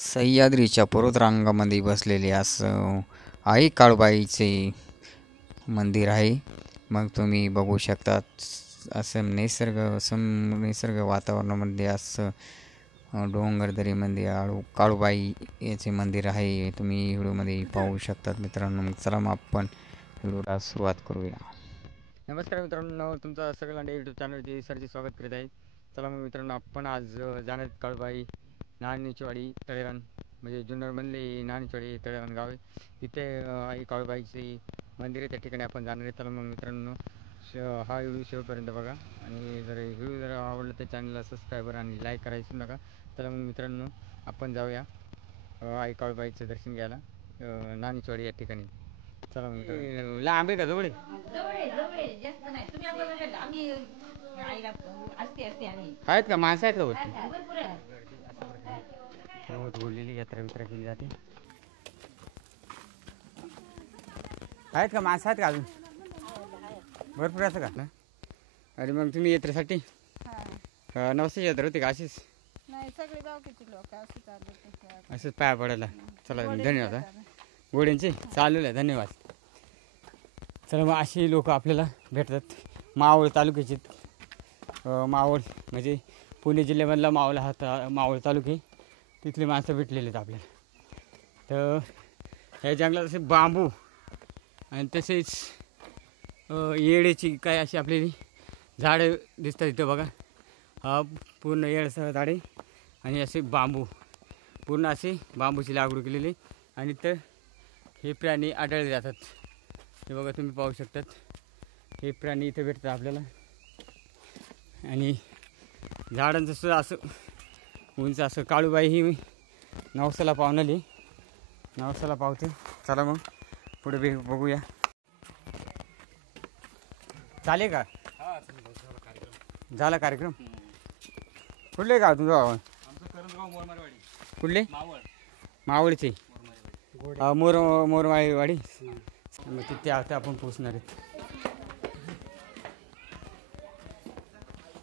सह्याद्रीच्या पर्वतरांगामध्ये बसलेले असं आई काळूबाईचे मंदिर आहे. मग तुम्ही बघू शकता असं निसर्ग वातावरणामध्ये असं डोंगरदरीमध्ये काळूबाई याचे मंदिर आहे. तुम्ही व्हिडिओमध्ये पाहू शकतात मित्रांनो. मग चला मग आपण व्हिडिओला सुरुवात करूया. नमस्कार मित्रांनो, तुमचं सगळ्यांना यूट्यूब चॅनलवरती सरचे स्वागत करीत आहे. चला मग मित्रांनो, आपण आज जाणार काळूबाई नाणेचीवाडी तळेरान, म्हणजे जुन्नरमधले नाणेचीवाडी तळेरान गाव आहे. तिथे आई काळूबाईचे मंदिर आहे, त्या ठिकाणी आपण जाणार आहे. चला मग मित्रांनो, हा व्हिडिओ शेवटपर्यंत बघा आणि जर व्हिडिओ जर आवडला तर चॅनलला सबस्क्राईबर आणि लाईक करायला विसरू नका. चला मग मित्रांनो, आपण जाऊया आई काळूबाईचं दर्शन घ्यायला नाणेचीवाडी या ठिकाणी. चला मग लांब आहे का जवळ आहे? आहेत का माणसं आहेत का वरती? बोललेली यात्रा बित्रा केली जाते. आहेत का माणसं आहेत का अजून भरपूर असं का? अरे मग तुम्ही यात्रेसाठी नवसाची यात्रा होती का अशीच? सगळे गावकीचे लोक असंच पाया पडायला. चला धन्यवाद. गोड्यांचे चालू आहे, धन्यवाद. चला मग अशी लोक आपल्याला भेटतात. मावळ तालुक्याचे, मावळ म्हणजे पुणे जिल्ह्यामधला मावळ तालुके, तिथले माणसं भेटलेले आहेत आपल्याला. तर ह्या जंगलात असे बांबू आणि तसेच येळेची काय अशी आपली झाडं दिसतात इथं बघा. हा पूर्ण येळसह झाडे आणि असे बांबू, पूर्ण असे बांबूची लागवड केलेली. आणि तर हे प्राणी आढळले जातात. हे बघा, तुम्ही पाहू शकतात, हे प्राणी इथे भेटतात आपल्याला. आणि झाडांचं सुद्धा असं उंच असं. काळूबाई ही नवसाला पाहून आली, नवसाला पावते. चला मग पुढे बघूया. चालेल का? झाला कार्यक्रम. कुठले गाव तुमचं गाव? कुठले? मावळचे. मोरमाळीवाडी. मग तिथे आता आपण पोचणार आहेत.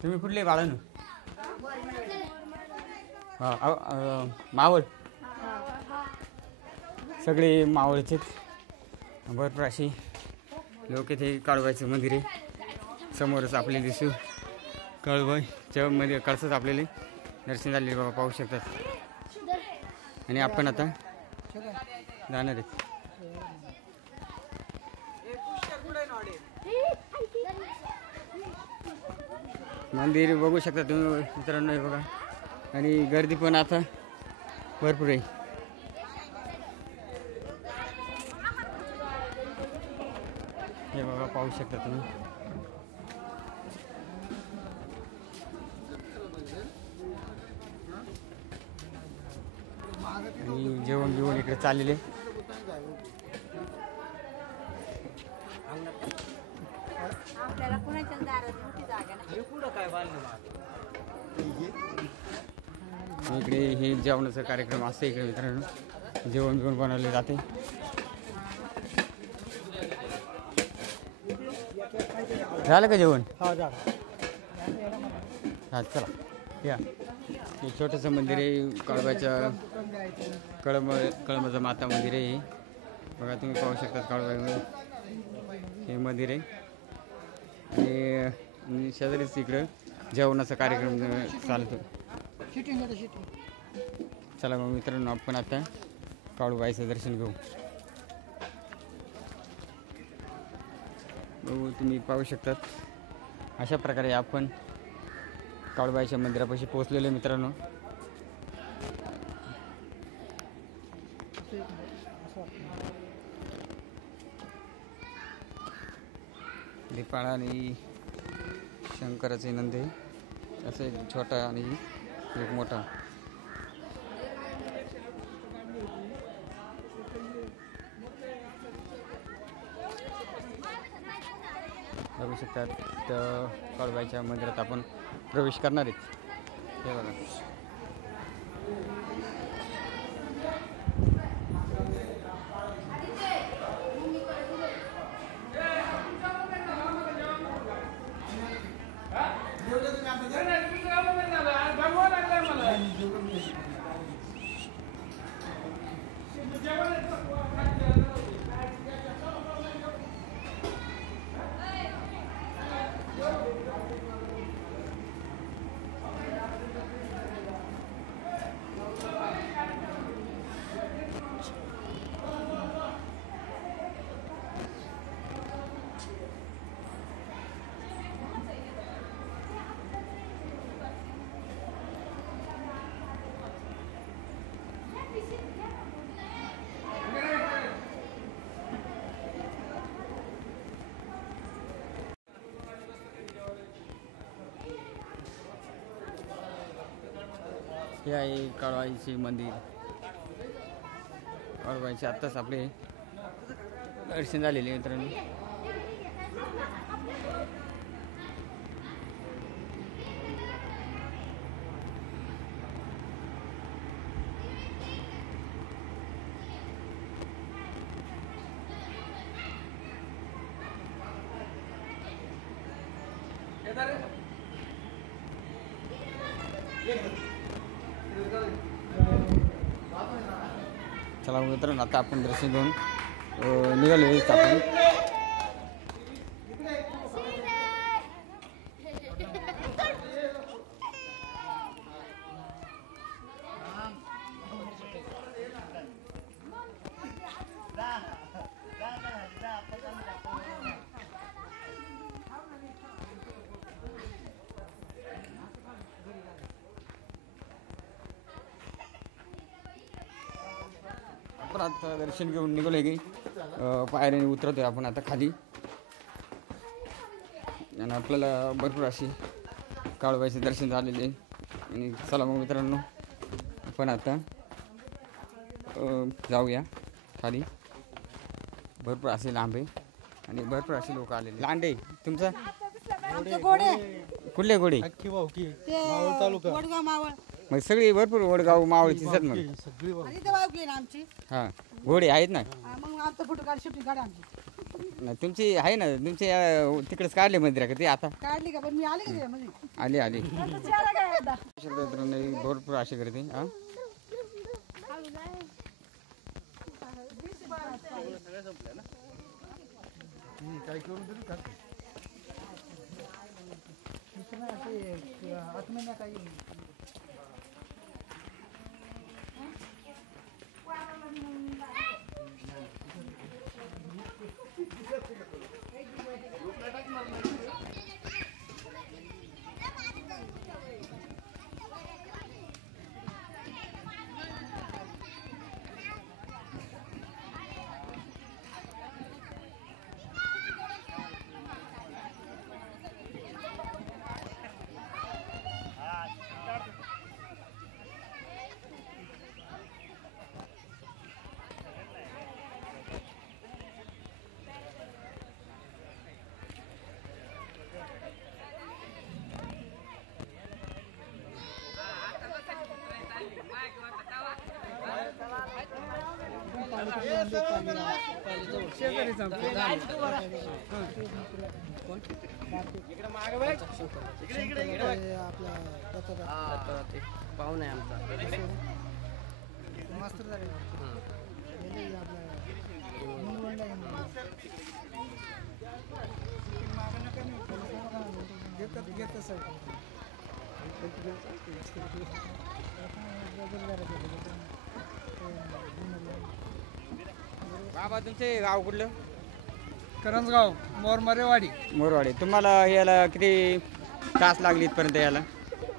तुम्ही कुठले बाळानं? मावळ. सगळे मावळचे. भरपूर अशी लोक इथे. काळूबाईचं मंदिर आहे समोरच आपले दिसू. काळूबाईच्या मध्ये कळसच आपल्याला दर्शन झालेले बाबा पाहू शकतात. आणि आपण आता जाणार आहेत. मंदिर बघू शकता तुम्ही मित्रांनो, हे बघा. आणि गर्दी पण आता भरपूर आहे. हे बघा, पाहू शकता तुम्ही. आणि जेवण बिवण इकडे चाललेले. इकडे हे जेवणाचा कार्यक्रम असते इकडे मित्रांनो. जेवण बिवण बनवले जाते. झालं का जेवण? हा चला या. हे छोटंसं मंदिर आहे काळूबाईच्या. कळंबाचं माता मंदिर आहे बघा, तुम्ही पाहू शकता. काळूबाई हे मंदिर आहे. आणि शेजारीच इकडं जेवणाचा कार्यक्रम चालतो. चला मग मित्रांनो, आपण आता काळूबाईचं दर्शन घेऊ. तुम्ही पाहू शकतात अशा प्रकारे आपण काळूबाईच्या मंदिरापाशी पोहोचलेलो मित्रांनो. दीपाळा आणि शंकराचे नंदी, असं एक छोटा आणि एक मोठा. बघू शकतात. तर काळूबाईच्या मंदिरात आपण प्रवेश करणार आहेत. हे बघा. हे आहे काळूबाईचे मंदिर. काळूबाईचे आत्ताच आपले दर्शन झालेले मित्रांनो. चला मित्रांनो, आता आपण दर्शन घेऊन निघालो आपण. आपण आता दर्शन घेऊन निघालोय की पायऱ्याने उतरतोय आपण आता खाली. आणि आपल्याला भरपूर अशी काळूबाईचे दर्शन झालेले आहे. आणि चला मग मित्रांनो, आपण आता जाऊया खाली. भरपूर असे लांबे आणि भरपूर असे लोक आलेले. लांडे तुमचा कुठले घोडे? वडगाव मावळ मग सगळी भरपूर वडगाव मावळची सत मग. आणि इथं वावली ना आमची. हां घोडे आहेत ना. मग आमचं फोटो काढ शूटिंग काढ आमची. नाही तुमची आहे ना, तुमचे तिकडेच काढले मंदिरा का ते आता काढली का पण मी आले का त्यामध्ये आले आले. आता चेहरा काय होता? भरपूर असे करते. हां पाहुणे आहे आमचा. बाबा तुमचे गाव कुठलं? करंजगाव मोरमरेवाडी. मोरवाडी. तुम्हाला याला किती तास लागले इथपर्यंत यायला?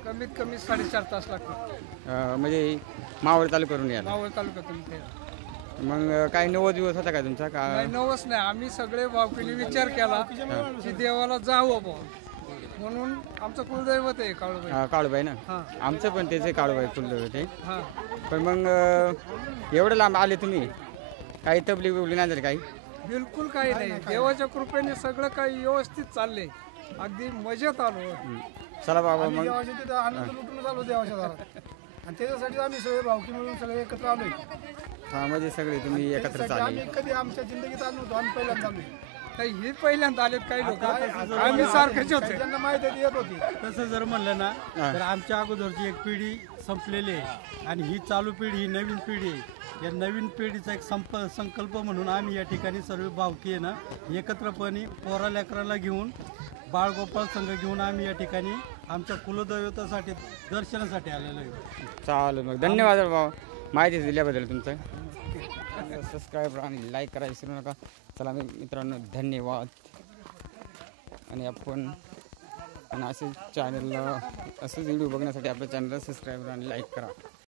कमीत कमी 4.5 तास लागतात म्हणजे मावळ चालू करून यायला. मावळ तालुक्यातून इथे. मग काय 90 दिवस होता का तुमचा का? नाही नवस नाही, आम्ही सगळे भावकीने विचार केला की देवाला जावं बुवा, म्हणून आमचं कुलदैवत आहे काळूबाई. काळूबाई ना. हां आमचं पण त्याचे काळूबाई फुललं होते. हां. पण मग एवढं लांब आले तुम्ही, काही तबली बिबली नाही झाली काही? बिलकुल काही नाही, देवाच्या कृपेने सगळं काही व्यवस्थित चाललंय, अगदी मजेत आलो. चला बाबा मग. देवाच्या तिथं आनंद लुटून आलो देवाच्या दारात, आणि त्याच्यासाठी आम्ही सगळे भावकी मिळून सगळे एकत्र आलोय. हा म्हणजे सगळे तुम्ही एकत्र त्याच्यासाठी चालले. आम्ही कधी आमच्या जिंदगीत आलो होतो, आम्ही पहिल्यांदा आलोय. काही हे पहिल्यांदा आलेत काही लोक, आम्ही सारखेच होते, त्यांना माहिती आहे, येत होती. तसं जर म्हणलं ना तर आमच्या अगोदरची एक पिढी संपलेली आहे आणि ही चालू पिढी ही नवीन पिढी आहे. या नवीन पिढीचा एक संकल्प म्हणून आम्ही या ठिकाणी सर्व भावकी आहे ना एकत्रपणे पोरा लेकराला घेऊन बाळगोपाळ संघ घेऊन आम्ही या ठिकाणी आमच्या कुलदैवतासाठी दर्शनासाठी आलेलो आहे. चालेल मग. धन्यवाद बाबा माहिती दिल्याबद्दल तुमचं. सबस्क्राईब आणि लाईक करायला विसरू नका. चला मित्रांनो धन्यवाद. आणि आपण असेच चॅनलला असेच व्हिडिओ बघण्यासाठी आपल्या चॅनलला सबस्क्राईब आणि लाईक करा.